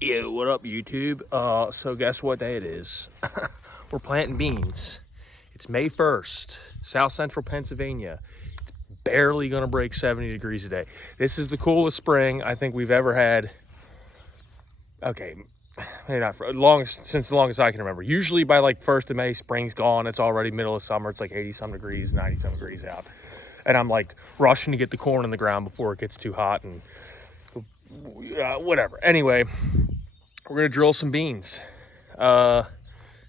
Yo, what up, YouTube? So guess what day it is? We're planting beans. It's May 1st, South Central Pennsylvania. It's barely gonna break 70 degrees today. This is the coolest spring I think we've ever had. Okay, maybe not for since the longest I can remember. Usually by like 1st of May, spring's gone. It's already middle of summer. It's like 80 some degrees, 90 some degrees out. And I'm like rushing to get the corn in the ground before it gets too hot and whatever. Anyway, we're gonna drill some beans. I'm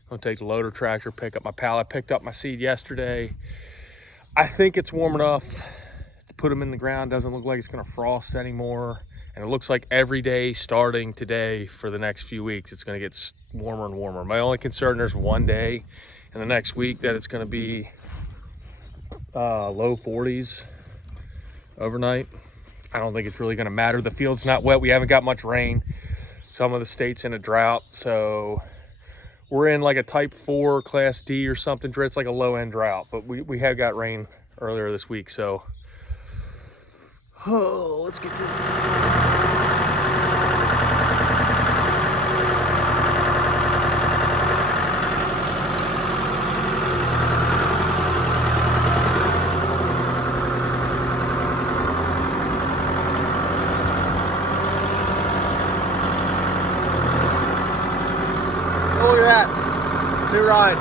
gonna take the loader tractor, pick up my pallet. Picked up my seed yesterday. I think it's warm enough to put them in the ground. Doesn't look like it's gonna frost anymore. And it looks like every day starting today for the next few weeks, it's gonna get warmer and warmer. My only concern, there's one day in the next week that it's gonna be low 40s overnight. I don't think it's really gonna matter. The field's not wet. We haven't got much rain. Some of the states in a drought, so we're in like a type 4 class D or something. It's like a low end drought, but we have got rain earlier this week, so let's get this. Look at that, new ride.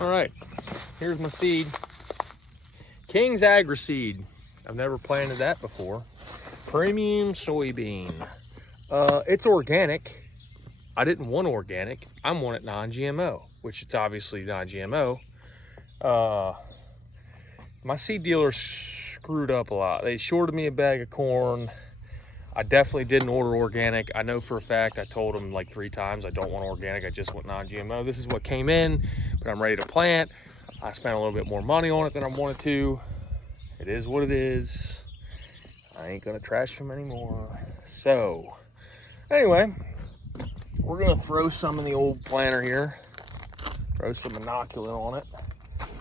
All right, here's my seed. King's Agri Seed. I've never planted that before. Premium soybean. It's organic. I didn't want organic. I want it non-GMO, which it's obviously non-GMO. My seed dealer screwed up a lot. They shorted me a bag of corn. I definitely didn't order organic. I know for a fact, I told them like 3 times, I don't want organic, I just want non-GMO. This is what came in, but I'm ready to plant. I spent a little bit more money on it than I wanted to. It is what it is. I ain't gonna trash them anymore. So, anyway, we're gonna throw some in the old planter here. Throw some inoculant on it.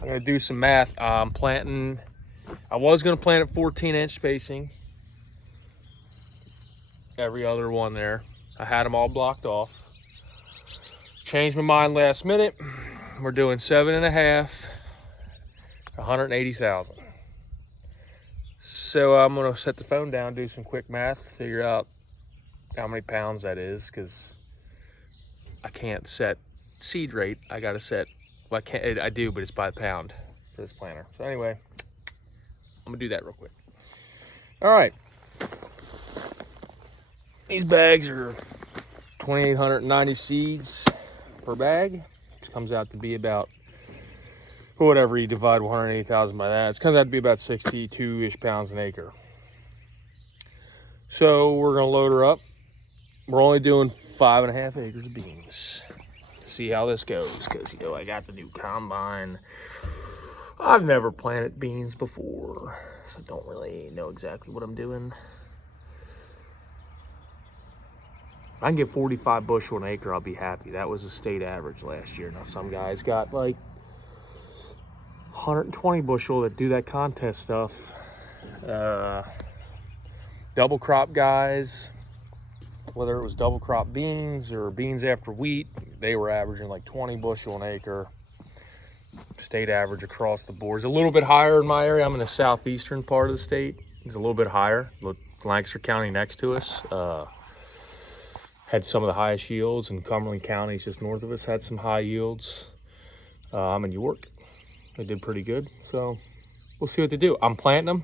I'm gonna do some math. I'm planting, I was gonna plant at 14-inch spacing. Every other one there. I had them all blocked off. Changed my mind last minute. We're doing 7.5, 180,000. So I'm gonna set the phone down, do some quick math, figure out how many pounds that is, because I can't set seed rate. I gotta set, well, I do, but it's by the pound for this planter. So anyway, I'm gonna do that real quick. All right. These bags are 2,890 seeds per bag. It comes out to be about, whatever you divide 180,000 by that, it comes out to be about 62-ish pounds an acre. So we're gonna load her up. We're only doing 5.5 acres of beans. See how this goes, because I got the new combine. I've never planted beans before, so I don't really know exactly what I'm doing. If I can get 45 bushel an acre, I'll be happy. That was the state average last year. Now some guys got like 120 bushel that do that contest stuff. Double crop guys, whether it was double crop beans or beans after wheat, they were averaging like 20 bushel an acre. State average across the board. It's a little bit higher in my area. I'm in the southeastern part of the state. It's a little bit higher. Lancaster County next to us. Had some of the highest yields, and Cumberland County, just north of us, had some high yields. I'm in York. They did pretty good, so we'll see what they do. I'm planting them.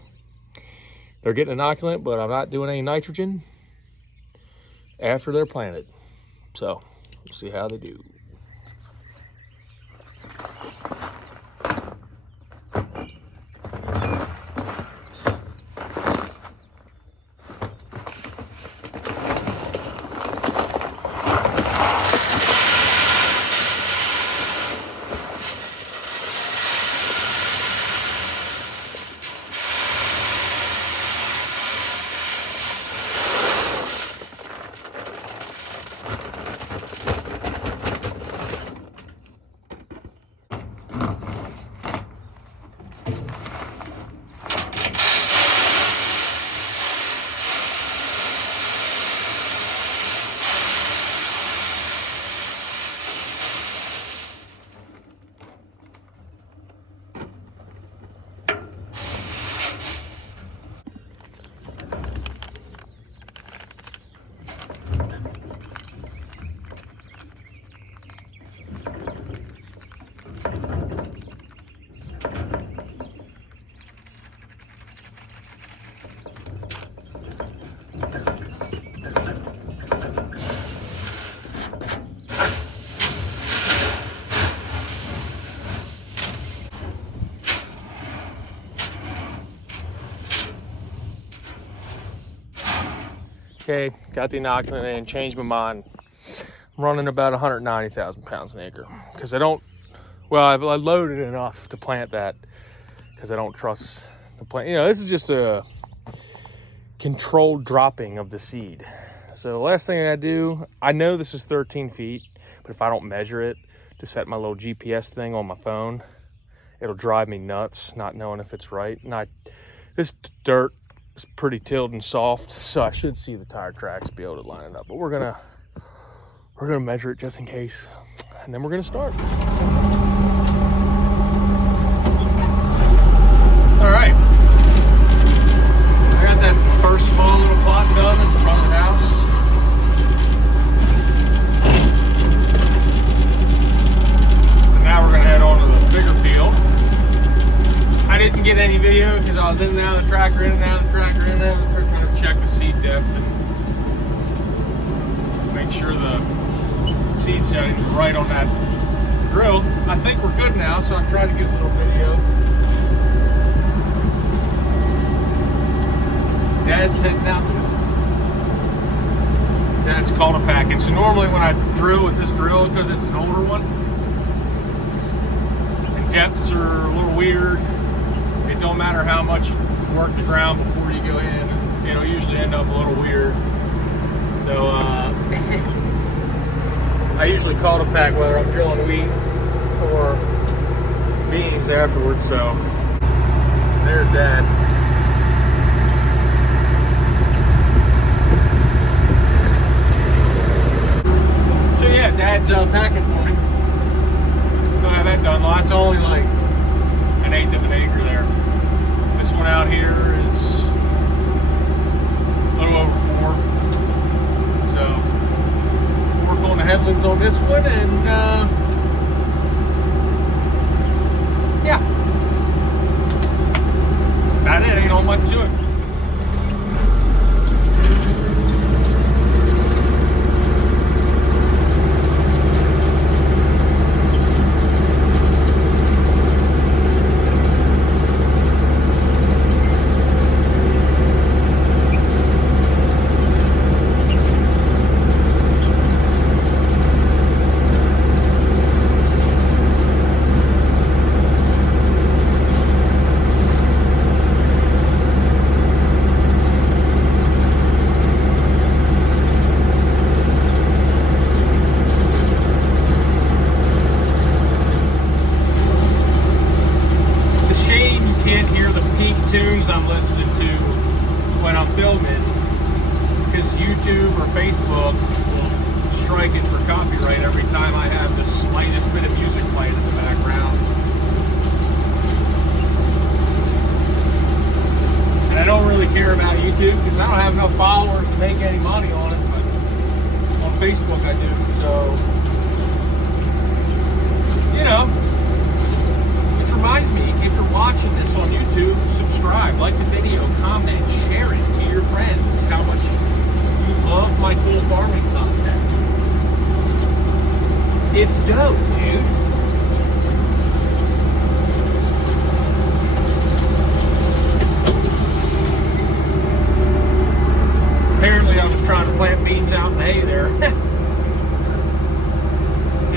They're getting inoculant, but I'm not doing any nitrogen after they're planted. So we'll see how they do. Okay, got the inoculant in, changed my mind. I'm running about 190,000 pounds an acre because I don't, well, I loaded enough to plant that because I don't trust the plant. You know, this is just a controlled dropping of the seed. So the last thing I do, I know this is 13 feet, but if I don't measure it to set my little GPS thing on my phone, it'll drive me nuts not knowing if it's right. And this dirt is pretty tilled and soft, so I should see the tire tracks, be able to line it up. But we're gonna measure it just in case, and then we're gonna start. All right, I got that first small little plot done in front of the house. And now we're gonna head on to the bigger field. I didn't get any video because I was in and out of the tractor, in and out of the tractor, in and out of the tractor, trying to check the seed depth and make sure the seed setting is right on that drill. I think we're good now, so I tried to get a little video. Dad's heading out to Dad's caught a packing. So normally when I drill with this drill, because it's an older one, and depths are a little weird, it don't matter how much you work the ground before you go in, it'll usually end up a little weird. So I usually call it a pack whether I'm drilling wheat or beans afterwards. So there's Dad. So yeah, Dad's packing for me. Don't have that done. Well, that's only like 1/8 of an acre there. This one out here is a little over 4. So work on the headlands on this one, and yeah, about it. Ain't all much to it. Tunes I'm listening to when I'm filming, because YouTube or Facebook will strike it for copyright every time I have the slightest bit of music playing in the background. And I don't really care about YouTube because I don't have enough followers to make any money on it, but on Facebook I do. So, you know, reminds me, if you're watching this on YouTube, subscribe, like the video, comment, share it to your friends. How much you love my cool farming content. It's dope, dude. Apparently I was trying to plant beans out in the hay there.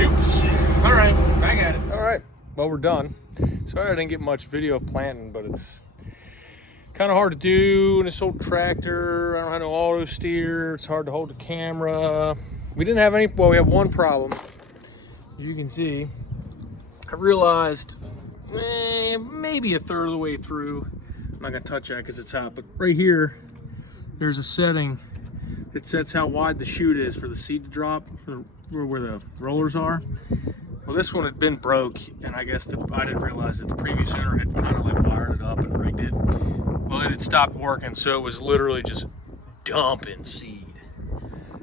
Oops. All right, back at it. All right. Well, we're done. Sorry I didn't get much video planting, but it's kind of hard to do in this old tractor. I don't have no auto steer. It's hard to hold the camera. We didn't have any, well, we have one problem. As you can see, I realized maybe 1/3 of the way through, I'm not gonna touch that because it's hot, but right here, there's a setting that sets how wide the chute is for the seed to drop, where the rollers are. Well, this one had been broke, and I guess I didn't realize that the previous owner had kind of like wired it up and rigged it. Well, it had stopped working, so it was literally just dumping seed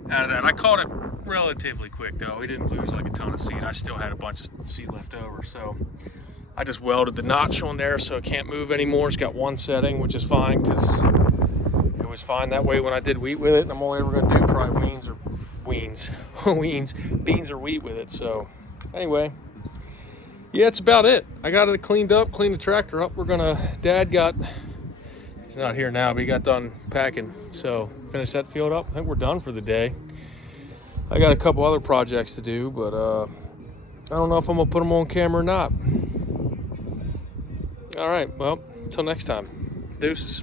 out of that. I caught it relatively quick, though. We didn't lose like a ton of seed. I still had a bunch of seed left over, so I just welded the notch on there so it can't move anymore. It's got one setting, which is fine, because it was fine that way when I did wheat with it, and I'm only ever going to do probably beans or wheat with it, so... Anyway, yeah, that's about it. I got it cleaned up, cleaned the tractor up. Dad got He's not here now, but he got done packing. So finish that field up. I think we're done for the day. I got a couple other projects to do, but I don't know if I'm gonna put them on camera or not. All right, well, until next time. Deuces.